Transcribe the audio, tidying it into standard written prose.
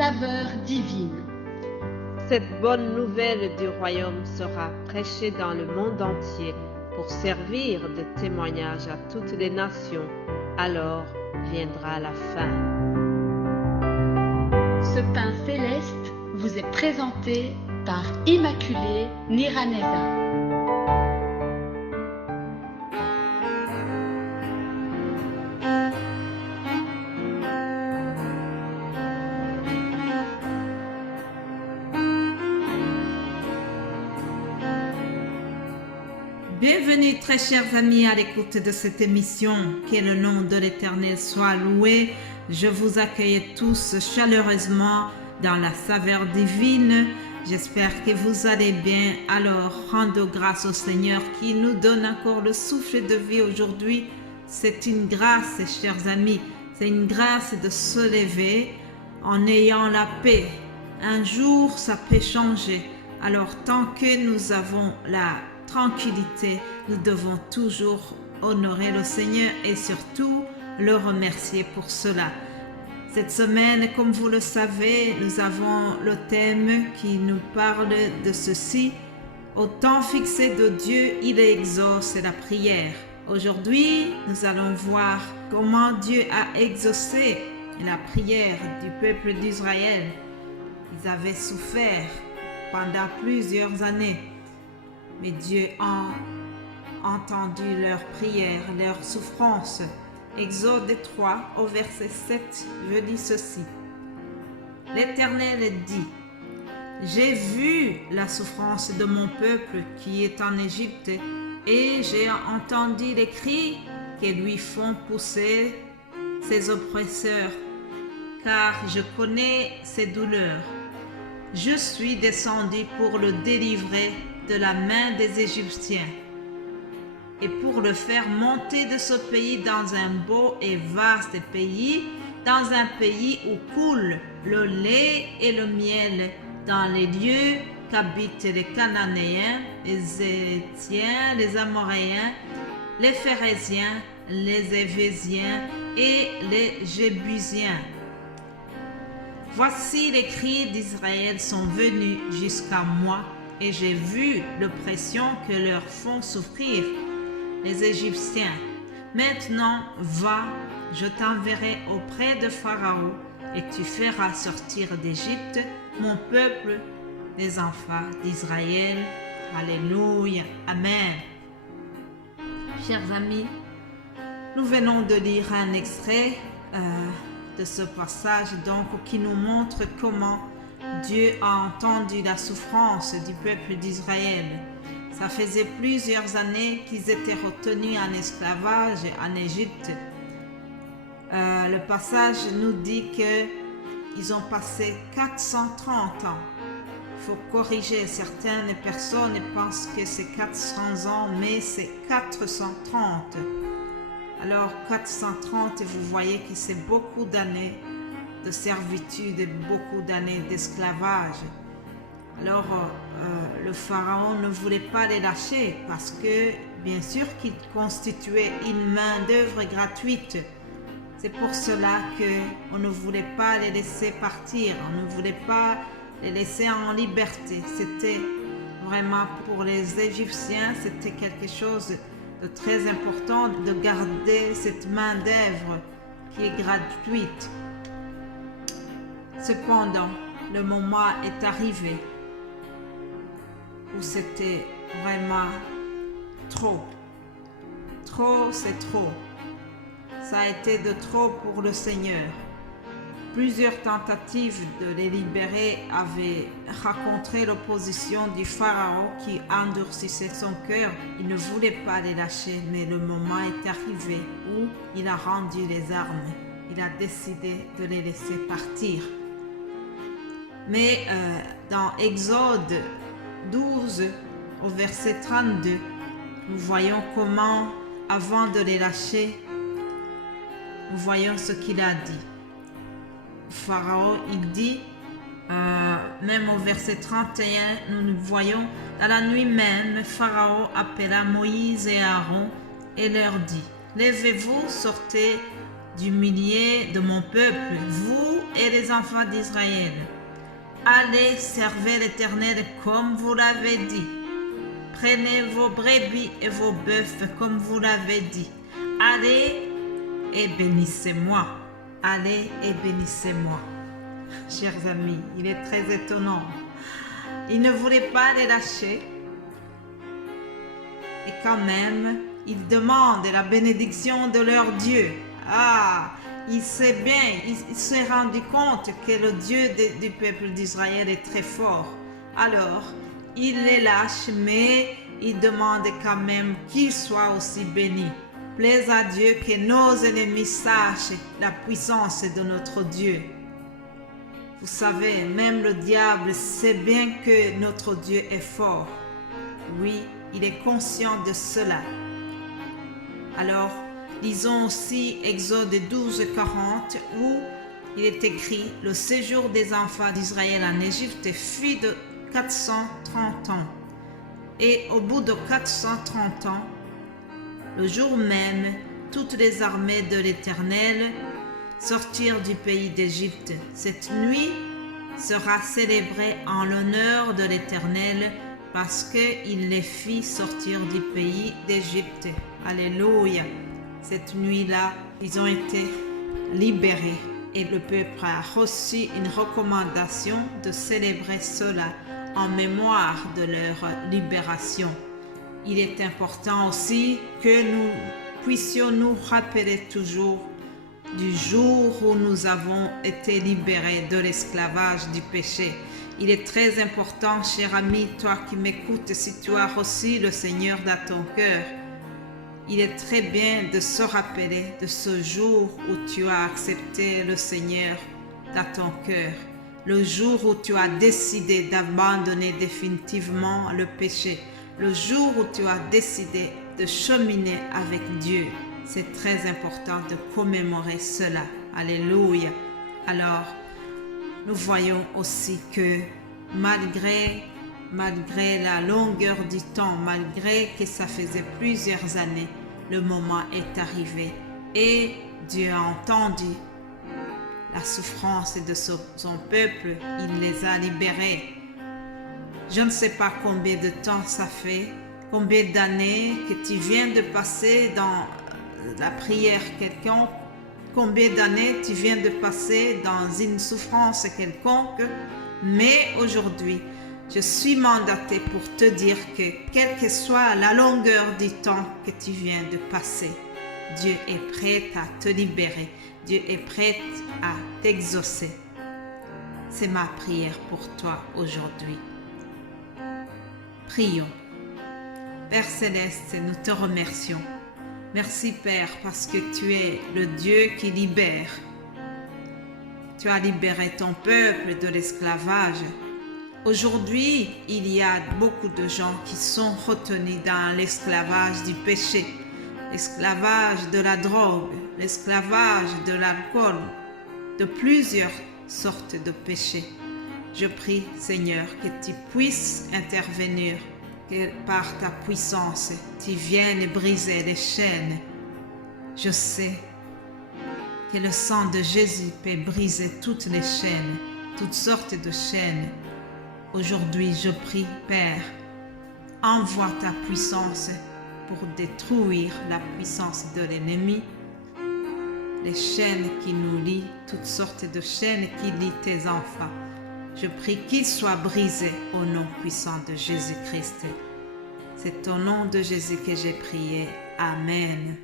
saveur divine. Cette bonne nouvelle du royaume sera prêchée dans le monde entier pour servir de témoignage à toutes les nations. Alors viendra la fin. Ce pain céleste vous est présenté par Immaculée Niraneza. Bienvenue très chers amis à l'écoute de cette émission. Que le nom de l'Éternel soit loué. Je vous accueille tous chaleureusement dans la saveur divine. J'espère que vous allez bien. Alors, rendons grâce au Seigneur qui nous donne encore le souffle de vie aujourd'hui. C'est une grâce, chers amis. C'est une grâce de se lever en ayant la paix. Un jour, ça peut changer. Alors, tant que nous avons la tranquillité, nous devons toujours honorer le Seigneur et surtout le remercier pour cela. Cette semaine, comme vous le savez, nous avons le thème qui nous parle de ceci. Au temps fixé de Dieu, il exauce la prière. Aujourd'hui, nous allons voir comment Dieu a exaucé la prière du peuple d'Israël. Ils avaient souffert pendant plusieurs années. Mais Dieu a entendu leurs prières, leurs souffrances. Exode 3 au verset 7, je lis ceci. L'Éternel dit, j'ai vu la souffrance de mon peuple qui est en Égypte et j'ai entendu les cris que lui font pousser ses oppresseurs, car je connais ses douleurs. Je suis descendu pour le délivrer de la main des Égyptiens et pour le faire monter de ce pays dans un beau et vaste pays, dans un pays où coule le lait et le miel, dans les lieux qu'habitent les Cananéens, les Héthiens, les Amoréens, les Phéréziens, les Évésiens et les Jébusiens. Voici les cris d'Israël sont venus jusqu'à moi, et j'ai vu l'oppression que leur font souffrir les Égyptiens. Maintenant, va, je t'enverrai auprès de Pharaon, et tu feras sortir d'Égypte mon peuple, les enfants d'Israël. Alléluia. Amen. Chers amis, nous venons de lire un extrait de ce passage donc, qui nous montre comment Dieu a entendu la souffrance du peuple d'Israël. Ça faisait plusieurs années qu'ils étaient retenus en esclavage en Égypte. Le passage nous dit qu'ils ont passé 430 ans. Il faut corriger, certaines personnes pensent que c'est 400 ans, mais c'est 430. Alors 430, vous voyez que c'est beaucoup d'années de servitude et beaucoup d'années d'esclavage. Alors le pharaon ne voulait pas les lâcher parce que bien sûr qu'il constituait une main d'œuvre gratuite. C'est pour cela qu'on ne voulait pas les laisser partir, on ne voulait pas les laisser en liberté. C'était vraiment pour les Égyptiens, c'était quelque chose de très important de garder cette main d'œuvre qui est gratuite. Cependant, le moment est arrivé où c'était vraiment trop. Trop, c'est trop. Ça a été de trop pour le Seigneur. Plusieurs tentatives de les libérer avaient rencontré l'opposition du Pharaon qui endurcissait son cœur. Il ne voulait pas les lâcher, mais le moment est arrivé où il a rendu les armes. Il a décidé de les laisser partir. Mais dans Exode 12, au verset 32, nous voyons comment, avant de les lâcher, nous voyons ce qu'il a dit. Pharaon, il dit, même au verset 31, nous voyons, dans la nuit même, Pharaon appela Moïse et Aaron et leur dit, levez-vous, sortez d'humilier de mon peuple, vous et les enfants d'Israël. Allez, servez l'Éternel comme vous l'avez dit. Prenez vos brebis et vos bœufs comme vous l'avez dit. Allez et bénissez-moi. Allez et bénissez-moi. Chers amis, il est très étonnant. Ils ne voulaient pas les lâcher. Et quand même, ils demandent la bénédiction de leur Dieu. Ah, il s'est rendu compte que le Dieu du peuple d'Israël est très fort. Alors, il les lâche, mais il demande quand même qu'ils soient aussi bénis. Plaise à Dieu que nos ennemis sachent la puissance de notre Dieu. Vous savez, même le diable sait bien que notre Dieu est fort. Oui, il est conscient de cela. Alors, lisons aussi Exode 12:40 où il est écrit « Le séjour des enfants d'Israël en Égypte fut de 430 ans. Et au bout de 430 ans, le jour même, toutes les armées de l'Éternel sortirent du pays d'Égypte. Cette nuit sera célébrée en l'honneur de l'Éternel parce qu'il les fit sortir du pays d'Égypte. » Alléluia. Cette nuit-là, ils ont été libérés et le peuple a reçu une recommandation de célébrer cela en mémoire de leur libération. Il est important aussi que nous puissions nous rappeler toujours du jour où nous avons été libérés de l'esclavage du péché. Il est très important, cher ami, toi qui m'écoutes, si tu as reçu le Seigneur dans ton cœur, il est très bien de se rappeler de ce jour où tu as accepté le Seigneur dans ton cœur, le jour où tu as décidé d'abandonner définitivement le péché, le jour où tu as décidé de cheminer avec Dieu. C'est très important de commémorer cela. Alléluia. Alors, nous voyons aussi que malgré la longueur du temps, malgré que ça faisait plusieurs années, le moment est arrivé et Dieu a entendu la souffrance de son peuple. Il les a libérés. Je ne sais pas combien de temps ça fait, combien d'années que tu viens de passer dans la prière quelconque, combien d'années tu viens de passer dans une souffrance quelconque, mais aujourd'hui, je suis mandatée pour te dire que quelle que soit la longueur du temps que tu viens de passer, Dieu est prêt à te libérer. Dieu est prêt à t'exaucer. C'est ma prière pour toi aujourd'hui. Prions. Père Céleste, nous te remercions. Merci Père parce que tu es le Dieu qui libère. Tu as libéré ton peuple de l'esclavage. Aujourd'hui, il y a beaucoup de gens qui sont retenus dans l'esclavage du péché, l'esclavage de la drogue, l'esclavage de l'alcool, de plusieurs sortes de péchés. Je prie, Seigneur, que tu puisses intervenir, que par ta puissance, tu viennes briser les chaînes. Je sais que le sang de Jésus peut briser toutes les chaînes, toutes sortes de chaînes. Aujourd'hui, je prie, Père, envoie ta puissance pour détruire la puissance de l'ennemi, les chaînes qui nous lient, toutes sortes de chaînes qui lient tes enfants. Je prie qu'ils soient brisés au nom puissant de Jésus-Christ. C'est au nom de Jésus que j'ai prié. Amen.